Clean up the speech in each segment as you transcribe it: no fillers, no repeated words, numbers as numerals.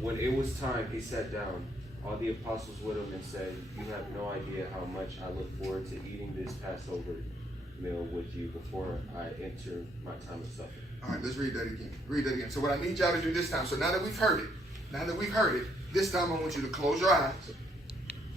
When it was time, he sat down, all the apostles with him, and said, "You have no idea how much I look forward to eating this Passover meal with you before I enter my time of suffering." All right, let's read that again. Read that again. So what I need y'all to do this time, so now that we've heard it, this time I want you to close your eyes.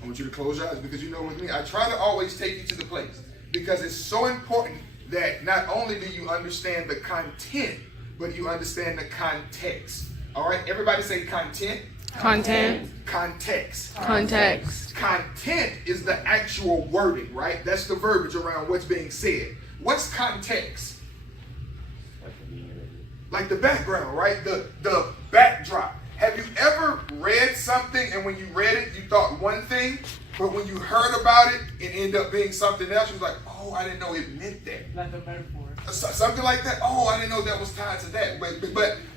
I want you to close your eyes because you know with me, I try to always take you to the place because it's so important that not only do you understand the content, but you understand the context. All right, everybody say content. Content. Context. Context. Content is the actual wording, right? That's the verbiage around what's being said. What's context? Like the background, right? The backdrop. Have you ever read something and when you read it, you thought one thing, but when you heard about it, it ended up being something else? You was like, oh, I didn't know it meant that. Like a metaphor. Something like that. Oh, I didn't know that was tied to that. But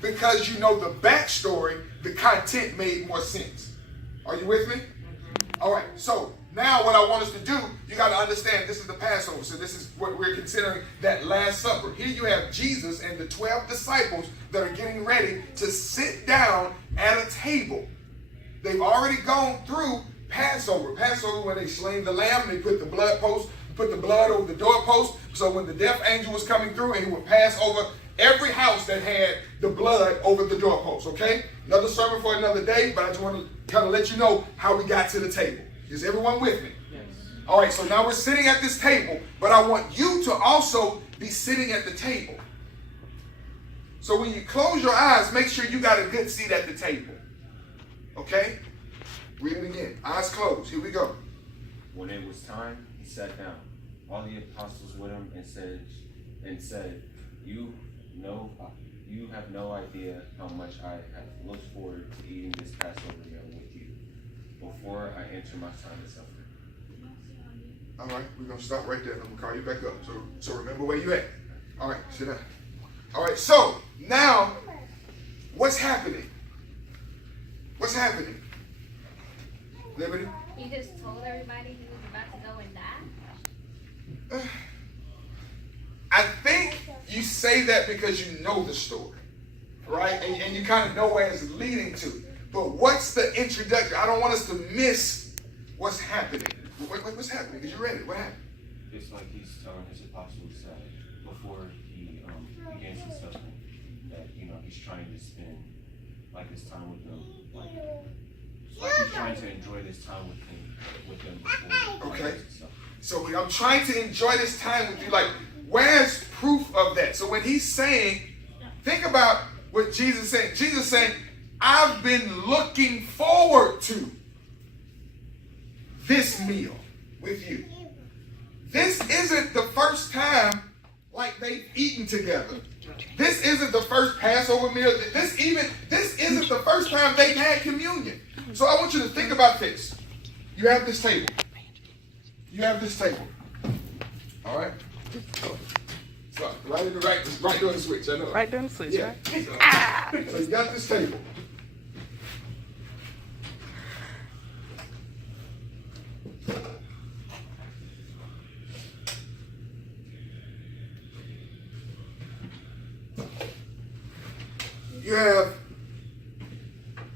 because you know the backstory, the content made more sense. Are you with me? All right. So now what I want us to do, you got to understand this is the Passover. So this is what we're considering that Last Supper. Here you have Jesus and the 12 disciples that are getting ready to sit down at a table. They've already gone through Passover. Passover when they slain the lamb, they put the blood over the doorpost. So when the death angel was coming through and he would pass over every house that had the blood over the doorpost, okay? Another sermon for another day, but I just want to kind of let you know how we got to the table. Is everyone with me? Yes. All right, so now we're sitting at this table, but I want you to also be sitting at the table. So when you close your eyes, make sure you got a good seat at the table. Okay? Read it again. Eyes closed. Here we go. When it was time, he sat down, all the apostles with him, and said, "You have no idea how much I have looked forward to eating this Passover meal with you before I enter my time of suffering." All right, we're going to stop right there. I'm going to call you back up. So remember where you at. All right, sit down. All right, so now what's happening? What's happening? Liberty? He just told everybody he was about to go and die? I think you say that because you know the story, right? And you kind of know where it's leading to. But what's the introduction? I don't want us to miss what's happening. What's happening? Because you read it. What happened? It's like he's telling his apostles that before he begins his suffering, that he's trying to spend like his time with them, like he's trying to enjoy this time with them before. Okay. So I'm trying to enjoy this time with you. Like, where's proof of that? So when he's saying, think about what Jesus is saying. Jesus is saying, I've been looking forward to this meal with you. This isn't the first time like they've eaten together. This isn't the first Passover meal. This isn't the first time they've had communion. So I want you to think about this. You have this table. You have this table. All right? So right doing the switch, I know. Right doing the switch, Yeah. right? So you got this table.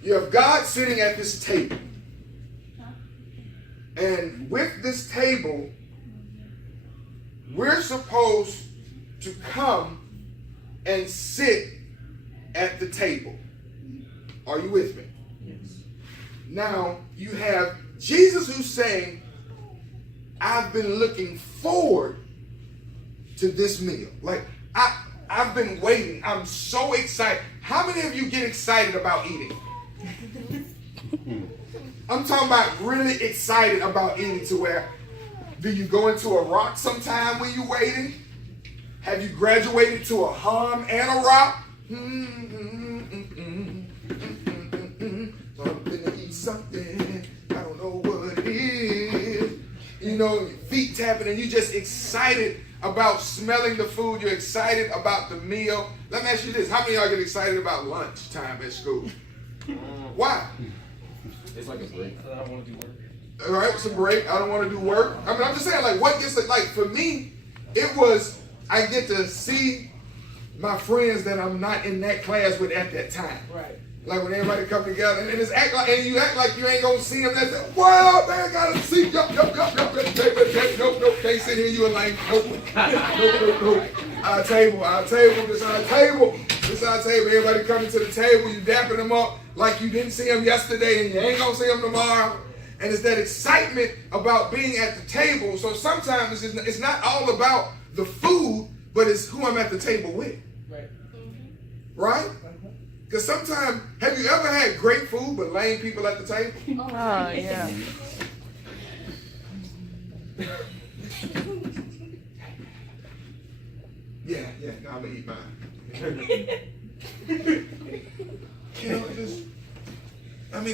You have God sitting at this table. And with this table, we're supposed to come and sit at the table. Are you with me? Yes. Now, you have Jesus who's saying, I've been looking forward to this meal. Like, I've been waiting. I'm so excited. How many of you get excited about eating? I'm talking about really excited about eating to where, do you go into a rock sometime when you're waiting? Have you graduated to a hum and a rock? Something to eat something. I don't know what it is. You know, your feet tapping and you're just excited about smelling the food. You're excited about the meal. Let me ask you this. How many of y'all get excited about lunchtime at school? Why? It's like a break. I don't want to do work. All right, it's a break. I don't want to do work. I mean, I'm just saying, like, what gets it? Like, for me, it was, I get to see my friends that I'm not in that class with at that time. Right. Like when everybody come together and it's act like, and you act like you ain't gonna see them. That's it. Well, man, I gotta see. Nope. Can't sit here. You a lame. Nope. Our table. This our table. Everybody coming to the table. You dapping them up like you didn't see them yesterday, and you ain't gonna see them tomorrow. And it's that excitement about being at the table. So sometimes it's not all about the food, but it's who I'm at the table with. Right? Because sometimes, have you ever had great food but lame people at the table? Oh, yeah. Yeah, no, I'm gonna eat mine.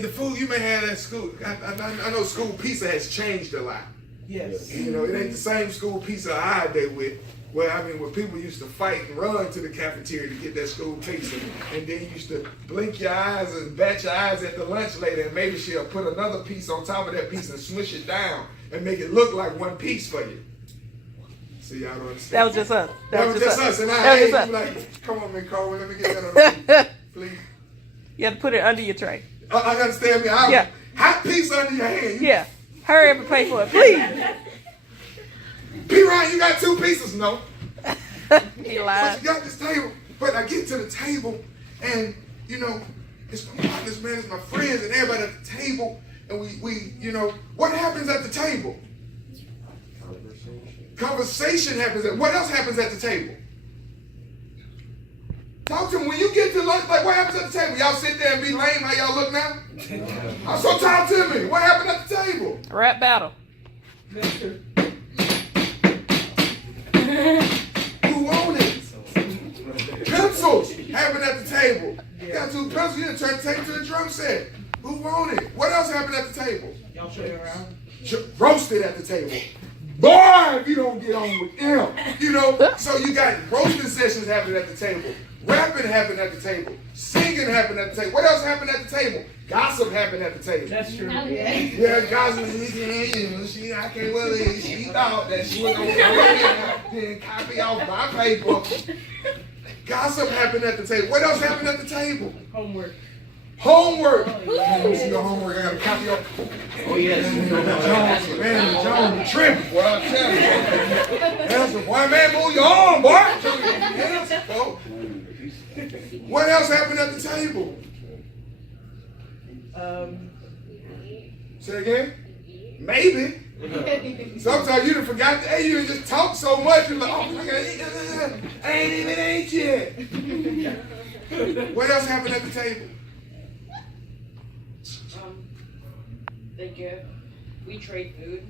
The food you may have at school, I know school pizza has changed a lot. Yes. You know, it ain't the same school pizza I had there with. Where people used to fight and run to the cafeteria to get that school pizza, and then you used to blink your eyes and bat your eyes at the lunch lady, and maybe she'll put another piece on top of that piece and smush it down and make it look like one piece for you. See, y'all don't understand. That was just us. That was just us, and I That was hate just you us. like, come on, man, Carl, let me get that on the please. You have to put it under your tray. I understand me. Yeah. Hot pizza under your hand. Yeah. Hurry up and pay for it, please. P. Ryan, you got 2 pieces? No. He But lied. you got this table. But I get to the table, and it's my partners, man, it's my friends, and everybody at the table, and we what happens at the table? Conversation happens. What else happens at the table? Talk to me. When you get to lunch, like what happens at the table? Y'all sit there and be lame how y'all look now? So talk to me. What happened at the table? Rap battle. Who owned it? Pencils happened at the table. You got 2 pencils, you done turned the table to a drum set. Who owned it? What else happened at the table? Y'all play around? Roasted at the table. Boy, if you don't get on with him. So you got roasting sessions happening at the table. Rapping happened at the table. Singing happened at the table. What else happened at the table? Gossip happened at the table. That's true. Yeah, gossip. I can't believe she thought that she was going to come in and copy off my paper. Gossip happened at the table. What else happened at the table? Homework. Homework. Let me see your homework. I got a copy of. Oh, yes. Jones, tripping. Well, I'm telling you. Answer, boy, man, move your arm, boy. Answer, folks. What else happened at the table? Say again? Maybe. Sometimes you done forgot to, you done just talk so much, you're like, oh, I ain't even ate yet. What else happened at the table? We trade food.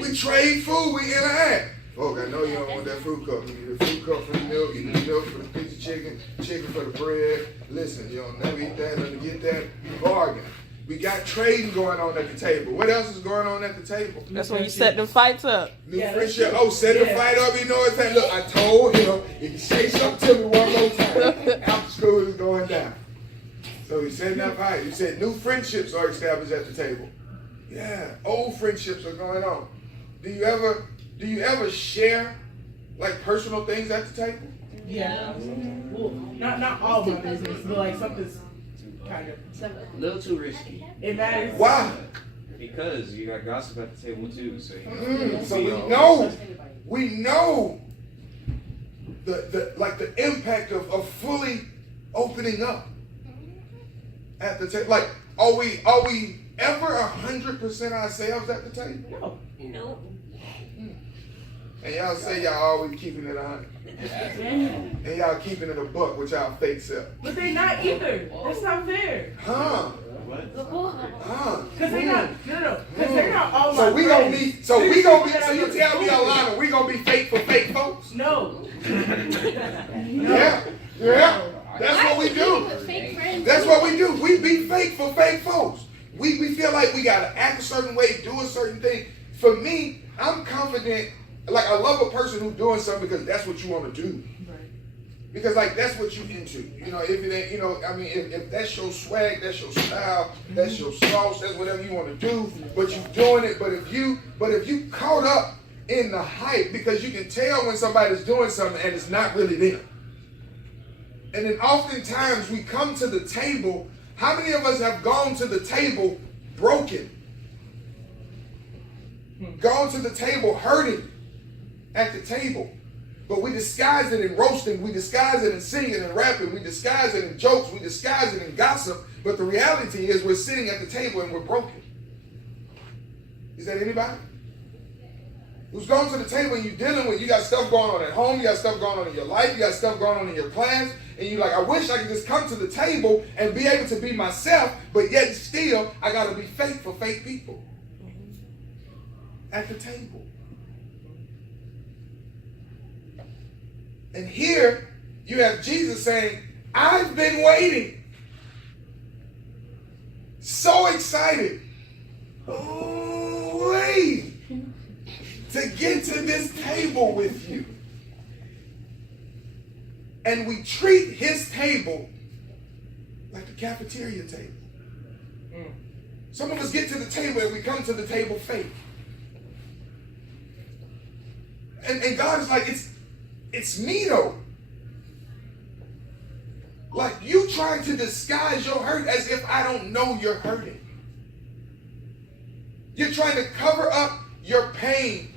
We trade food, we interact. Folk, I know you don't want that fruit cup. You need a fruit cup for the milk, you need milk for the piece of chicken, chicken for the bread. Listen, you don't never eat that, let me get that. Bargain. We got trading going on at the table. What else is going on at the table? That's when you set them fights up. New friendship. Oh, set the fight up. You know what I'm saying? Look, I told him, if you say something to me one more time, after school is going down. So he said that fight. You said new friendships are established at the table. Yeah, old friendships are going on. Do you ever share like personal things at the table? Yeah. Well, not all my business, but like something's kind of. A little too risky. It matters. Why? Because you got gossip at the table too, so So we know the impact of fully opening up at the table. Like, are we ever 100% ourselves at the table? No. And y'all say y'all always keeping it 100. And y'all keeping it a buck with y'all fake self. But they not either. That's not fair. Huh? Cause they not. No. Cause they're not all my So we gonna friends. be. So you tell me, Alana, we gonna be fake for fake folks? No. Yeah. That's what we do. Fake friends. That's what we do. We be fake for fake folks. We feel like we gotta act a certain way, do a certain thing. For me, I'm confident. Like, I love a person who's doing something because that's what you want to do. Because like that's what you into. You know, if it ain't, if that's your swag, that's your style, that's your sauce, that's whatever you want to do, but you doing it. But if you caught up in the hype, because you can tell when somebody's doing something and it's not really them. And then oftentimes we come to the table How many of us have gone to the table broken? Gone to the table hurting at the table. But we disguise it in roasting, we disguise it in singing and rapping, we disguise it in jokes, we disguise it in gossip. But the reality is we're sitting at the table and we're broken. Is that anybody? Who's going to the table and you're dealing with, you got stuff going on at home, you got stuff going on in your life, you got stuff going on in your class, and you're like, I wish I could just come to the table and be able to be myself, but yet still, I got to be fake for fake people. At the table. And here, you have Jesus saying, I've been waiting. So excited. Waiting to get to this table with you. And we treat his table like the cafeteria table. Some of us get to the table and we come to the table fake. And God is like, it's me though. Like you trying to disguise your hurt as if I don't know you're hurting. You're trying to cover up your pain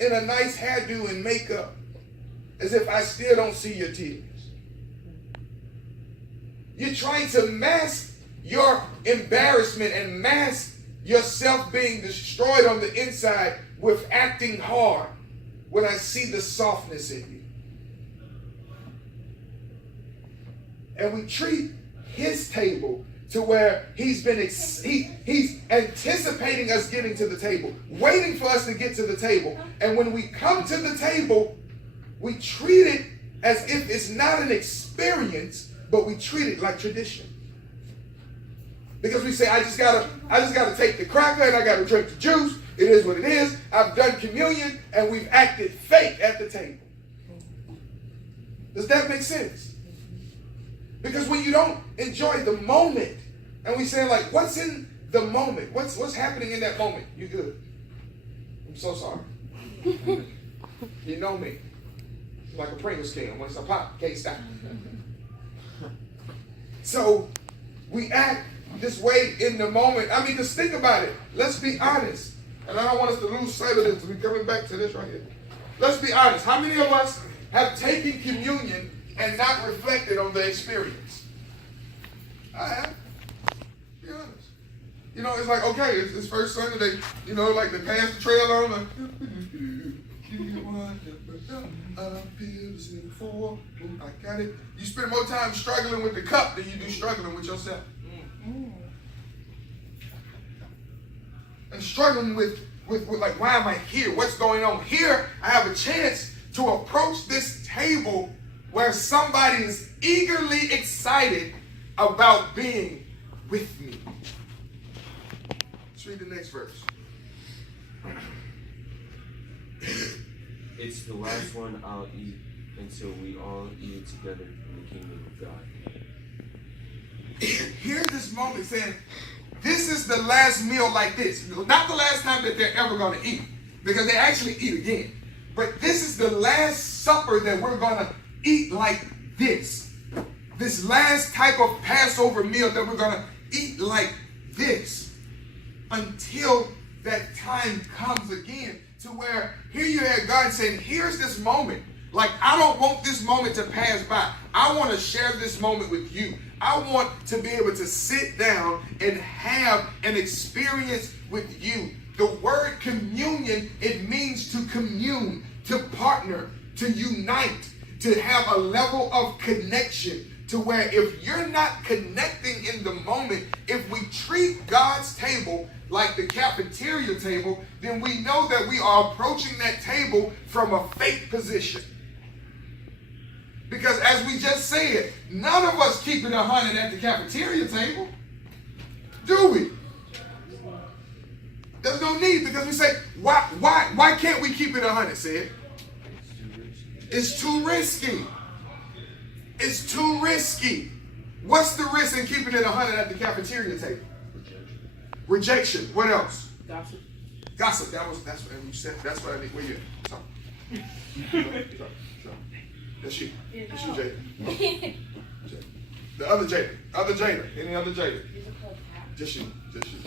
in a nice hairdo and makeup as if I still don't see your tears. You're trying to mask your embarrassment and mask yourself being destroyed on the inside with acting hard when I see the softness in you. And we treat his table to where he's anticipating us getting to the table, waiting for us to get to the table. And when we come to the table, we treat it as if it's not an experience, but we treat it like tradition. Because we say, I just gotta take the cracker and I gotta drink the juice. It is what it is. I've done communion and we've acted fake at the table. Does that make sense? Because when you don't enjoy the moment, and we say like, what's in the moment? What's happening in that moment? You good? I'm so sorry. You know me. Like a Pringles can. Once I pop, can't stop. So we act this way in the moment. I mean, just think about it. Let's be honest. And I don't want us to lose sight of this. We're coming back to this right here. Let's be honest. How many of us have taken communion and not reflected on the experience? I have. Be honest. You know, it's like, okay, it's first Sunday, you know, like they pass the trail on, like, I got it. You spend more time struggling with the cup than you do struggling with yourself. And struggling with like, why am I here? What's going on? Here, I have a chance to approach this table where somebody is eagerly excited about being with me. Let's read the next verse. It's the last one I'll eat until we all eat it together in the kingdom of God. Here's this moment saying, this is the last meal like this. Not the last time that they're ever going to eat, because they actually eat again. But this is the last supper that we're going to eat like this. This last type of Passover meal that we're going to eat like this until that time comes again, to where here you have God saying, here's this moment. Like, I don't want this moment to pass by. I want to share this moment with you. I want to be able to sit down and have an experience with you. The word communion, it means to commune, to partner, to unite, to have a level of connection, to where if you're not connecting in the moment, if we treat God's table like the cafeteria table, then we know that we are approaching that table from a fake position. Because as we just said, none of us keep it 100 at the cafeteria table. Do we? There's no need, because we say, why can't we keep it 100, Sid? It's too risky. It's too risky. What's the risk in keeping it 100 at the cafeteria table? Rejection. What else? Gossip. Gossip. That's what you said. That's what I need. Where you at? Talk. That's you. That's you, Jay. The other Jada. Other Jada. Any other Jada? Just you. Just you.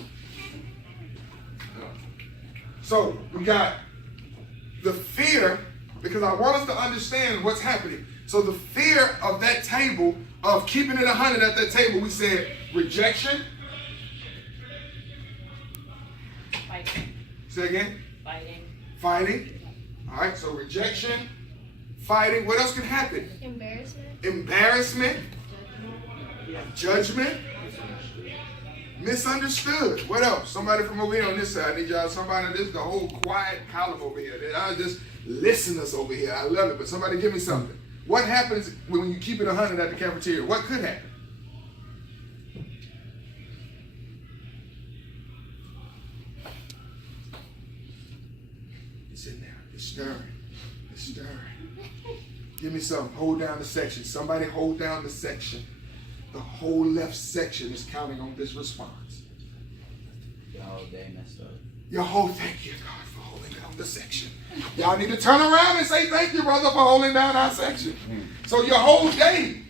No. So we got the fear, because I want us to understand what's happening. So the fear of that table, of keeping it 100 at that table, we said rejection. Fighting. Say again. Fighting. Fighting. All right, so rejection, fighting. What else can happen? Embarrassment. Embarrassment, judgment, misunderstood. What else? Somebody from over here on this side. I need y'all, somebody, this is the whole quiet column over here. I just listeners over here. I love it, but somebody give me something. What happens when you keep it 100 at the cafeteria? What could happen? It's in there. It's stirring. It's stirring. Give me some. Hold down the section. Somebody hold down the section. The whole left section is counting on this response. Y'all day messed up. Your whole thank you, God, for holding down the section. Y'all need to turn around and say thank you, brother, for holding down our section. So your whole day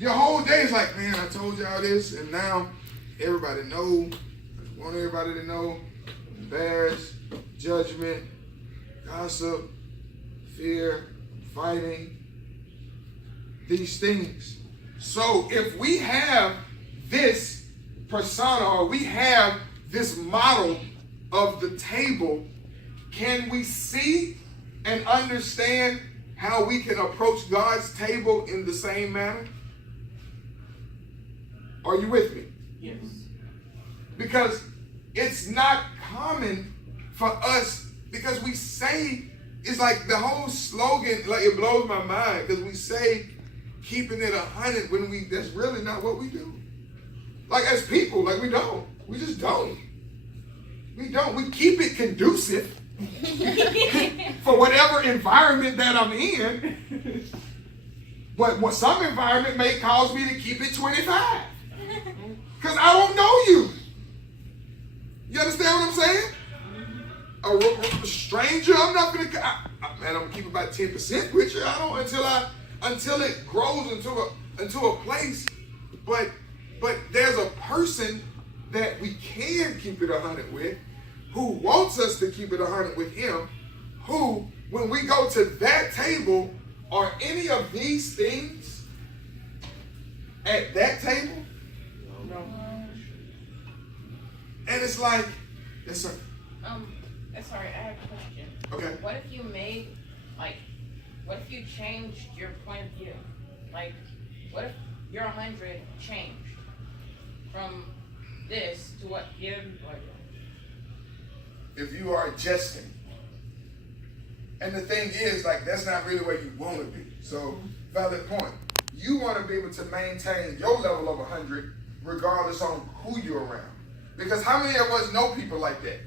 is like, man, I told y'all this, and now everybody know. I want everybody to know. Embarrassed, judgment, gossip, fear, fighting, these things. So if we have this persona, or we have this model of the table, can we see and understand how we can approach God's table in the same manner? Are you with me? Yes. Because it's not common for us, because we say, it's like the whole slogan, like it blows my mind, because we say keeping it 100 when that's really not what we do. Like as people, like we don't. We just don't. We don't. We keep it conducive for whatever environment that I'm in. But what some environment may cause me to keep it 25. Because I don't know you. You understand what I'm saying? A stranger, I'm not gonna. I'm gonna keep about 10% with you. I don't until it grows into a place. But there's a person that we can keep it 100 with, who wants us to keep it 100 with him, who, when we go to that table, are any of these things at that table? No. And it's like, yes, sir. Sorry, I have a question. Okay. What if you what if you changed your point of view? Like, what if your 100 changed from this to what the other people are doing? If you are adjusting. And the thing is, like, that's not really where you want to be. So, valid point. You want to be able to maintain your level of 100 regardless on who you're around. Because how many of us know people like that?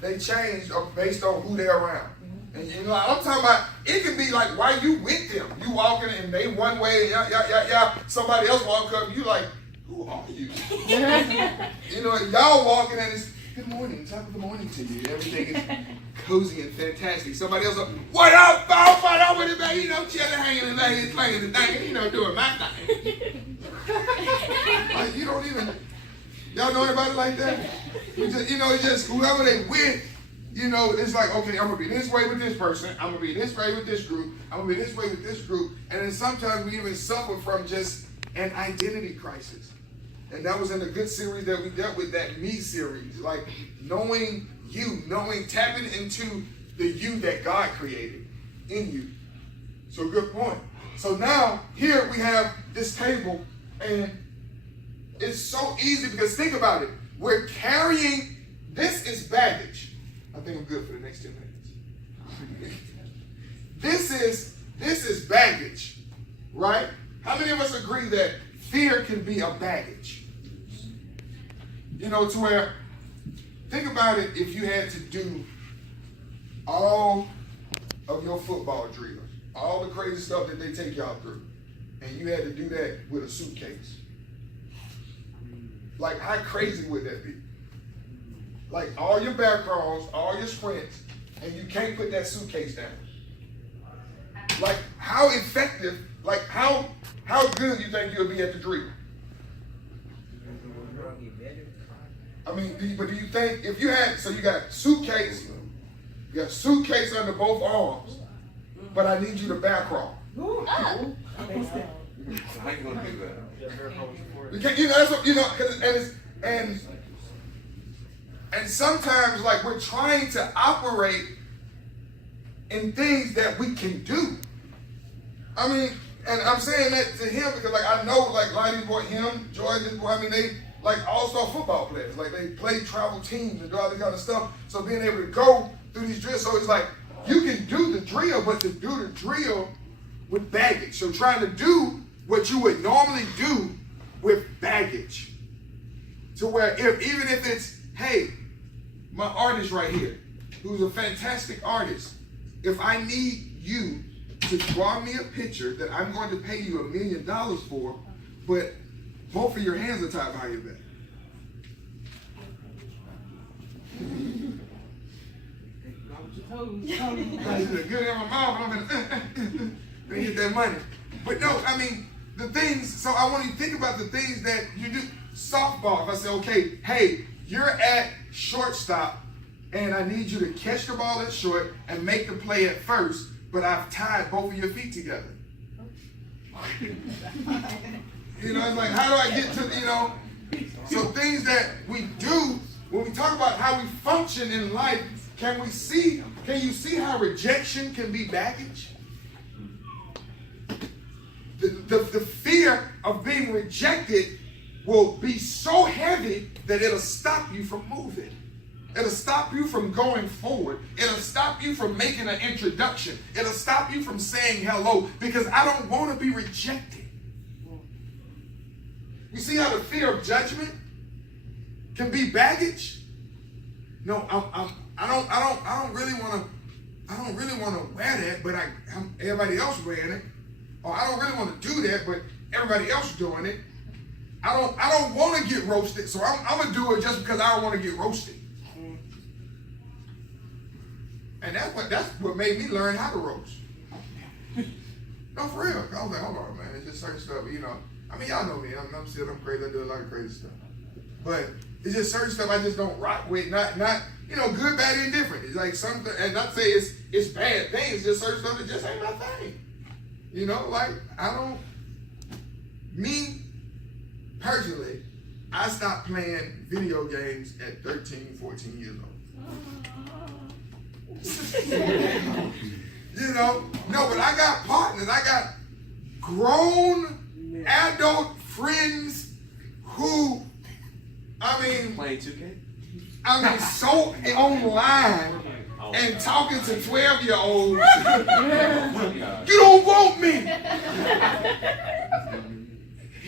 They change based on who they're around. And you know, I'm talking about, it could be like, why you with them? You walking and they one way, somebody else walk up, you like, who are you? You know, y'all walking and it's, good morning, top of the morning to you. Everything is cozy and fantastic. Somebody else, what up, Bob? What up with it, man? You know, chilling, hanging in there, playing the thing, you know, doing my thing. Like, you don't even, y'all know anybody like that? Just whoever they with, you know, it's like, okay, I'm gonna be this way with this person, I'm gonna be this way with this group, I'm gonna be this way with this group, and then sometimes we even suffer from just an identity crisis. And that was in a good series that we dealt with, that Me series, like knowing you, tapping into the you that God created in you. So good point. So now here we have this table, and it's so easy because think about it. We're carrying, this is baggage. I think I'm good for the next 10 minutes. This is baggage, right? How many of us agree that fear can be a baggage? You know, to where, think about it, if you had to do all of your football drills, all the crazy stuff that they take y'all through, and you had to do that with a suitcase. Like, how crazy would that be? Like, all your bear crawls, all your sprints, and you can't put that suitcase down. Like, how effective, like, how how good you think you'll be at the drill? I mean, do you think if you had, so you got suitcase under both arms, but I need you to back crawl. I ain't gonna do that. You can't, that's what, and sometimes like we're trying to operate in things that we can do. I mean, and I'm saying that to him because like I know like a lot of these boys, him, Jordan, this boy, I mean they like all-star football players. Like they play travel teams and do all this kind of stuff. So being able to go through these drills, so it's like you can do the drill, but to do the drill with baggage. So trying to do what you would normally do with baggage. To where even if it's, hey, my artist right here, who's a fantastic artist, if I need you to draw me a picture that I'm going to pay you $1 million for, but both of your hands are tied behind your back. Good in my mouth, I'm gonna get that money. But no, I mean, the things, so I want you to think about the things that you do. Softball, if I say, okay, hey, you're at shortstop, and I need you to catch the ball at short and make the play at first, but I've tied both of your feet together. It's like, how do I get to, so things that we do, when we talk about how we function in life, can you see how rejection can be baggage? The fear of being rejected will be so heavy that it'll stop you from moving. It'll stop you from going forward. It'll stop you from making an introduction. It'll stop you from saying hello because I don't want to be rejected. You see how the fear of judgment can be baggage? No, I don't really want to wear that, but everybody else wearing it. Or I don't really want to do that, but everybody else doing it. I don't want to get roasted, so I'm gonna do it just because I don't want to get roasted. And that's what made me learn how to roast. No, for real. I was like, hold on, man. It's just certain stuff, I mean, y'all know me. I'm crazy. I do a lot of crazy stuff. But it's just certain stuff I just don't rock with. Not good, bad, and indifferent. It's like something, and not say it's bad things. It's just certain stuff that just ain't my thing. Me, personally, I stopped playing video games at 13, 14 years old. No, but I got partners. I got grown adult friends who, playing 2K? So online and talking to 12-year-olds. You don't want me.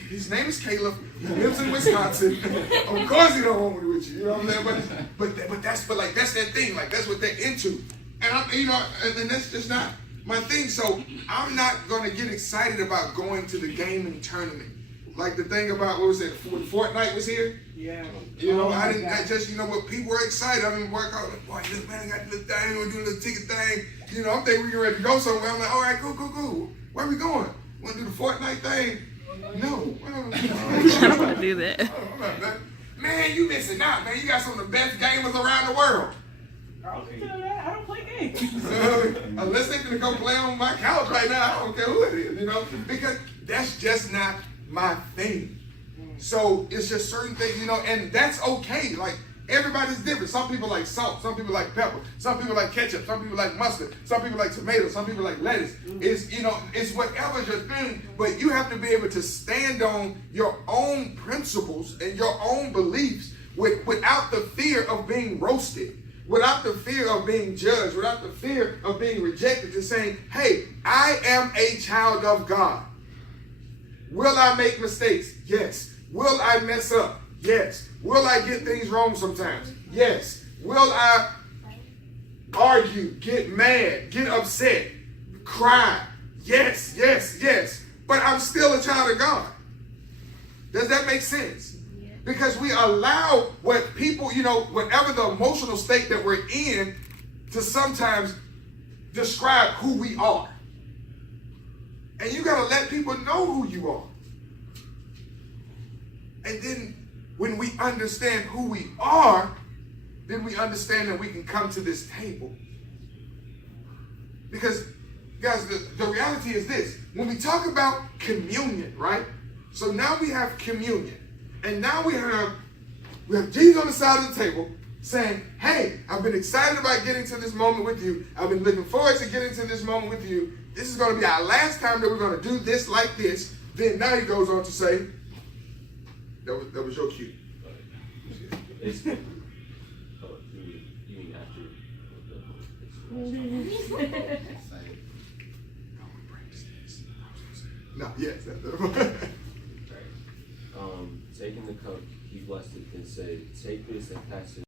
His name is Caleb. He lives in Wisconsin. Of course he don't want me with you. You know what I'm saying? But that's that thing. Like that's what they're into. And and that's just not my thing. So I'm not gonna get excited about going to the gaming tournament. Like the thing about when Fortnite was here. Yeah. I didn't. I just what people were excited. I mean, work out. Boy, this man got this thing. We're doing the ticket thing. I'm thinking we get ready to go somewhere. I'm like, all right, cool. Where are we going? Want to do the Fortnite thing? No. I don't want to do that. Man, you missing out, man. You got some of the best gamers around the world. I don't play games. Unless they're gonna come play on my couch right now, I don't care who it is, because that's just not my thing. So it's just certain things, and that's okay. Like everybody's different. Some people like salt, some people like pepper, some people like ketchup, some people like mustard, some people like tomatoes, some people like lettuce. It's it's whatever's your thing, but you have to be able to stand on your own principles and your own beliefs without the fear of being roasted. Without the fear of being judged, without the fear of being rejected, just saying, hey, I am a child of God. Will I make mistakes? Yes. Will I mess up? Yes. Will I get things wrong sometimes? Yes. Will I argue, get mad, get upset, cry? Yes. But I'm still a child of God. Does that make sense? Because we allow what people, whatever the emotional state that we're in, to sometimes describe who we are. And you got to let people know who you are. And then when we understand who we are, then we understand that we can come to this table. Because, guys, the reality is this. When we talk about communion, right? So now we have communion. And now we have Jesus on the side of the table saying, hey, I've been excited about getting to this moment with you. I've been looking forward to getting to this moment with you. This is going to be our last time that we're going to do this like this. Then now he goes on to say, that was your cue. It's you mean after No, yes. taking the cup, he blessed it and said, take this and pass it